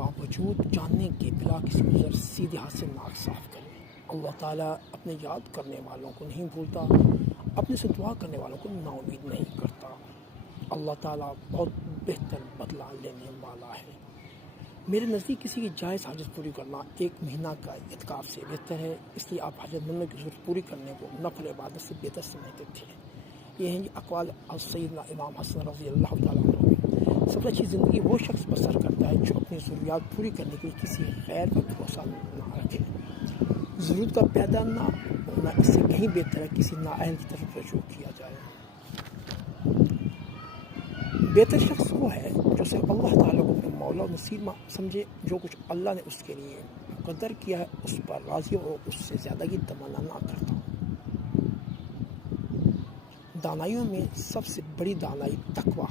باوجود جاننے کے بلا کسی عذر سیدھے ہاتھ سے ناک صاف کرے۔ اللہ تعالیٰ اپنے یاد کرنے والوں کو نہیں بھولتا، اپنے سے دعا کرنے والوں کو نا امید نہیں کرتا۔ اللہ تعالیٰ بہت بہتر بدلہ لینے والا ہے۔ میرے نزدیک کسی کی جائز حاجت پوری کرنا 1 مہینہ کا اعتکاف سے بہتر ہے، اس لیے آپ حاجت مندوں کی ضرورت پوری کرنے کو نفل عبادت سے بہتر سمجھتے تھے۔ یہ ہیں اقوال سیدنا امام حسن رضی اللہ تعالیٰ عنہ کے۔ سب سے اچھی زندگی وہ شخص بسر کرتا ہے جو اپنی ضروریات پوری کرنے کے لیے کسی غیر کا بھروسہ نہ رکھے۔ ضرورت کا پیدا نہ ہونا اس سے کہیں بہتر ہے کسی نااہل کی طرف رجوع کیا جائے۔ بہتر شخص وہ ہے جو صرف اللہ تعالیٰ کو اپنے مولا و نصیر سمجھے، جو کچھ اللہ نے اس کے لیے مقدر کیا ہے اس پر راضی ہو، اس سے زیادہ کی تمنا نہ کرتا۔ دانائیوں میں سب سے بڑی دانائی تقویٰ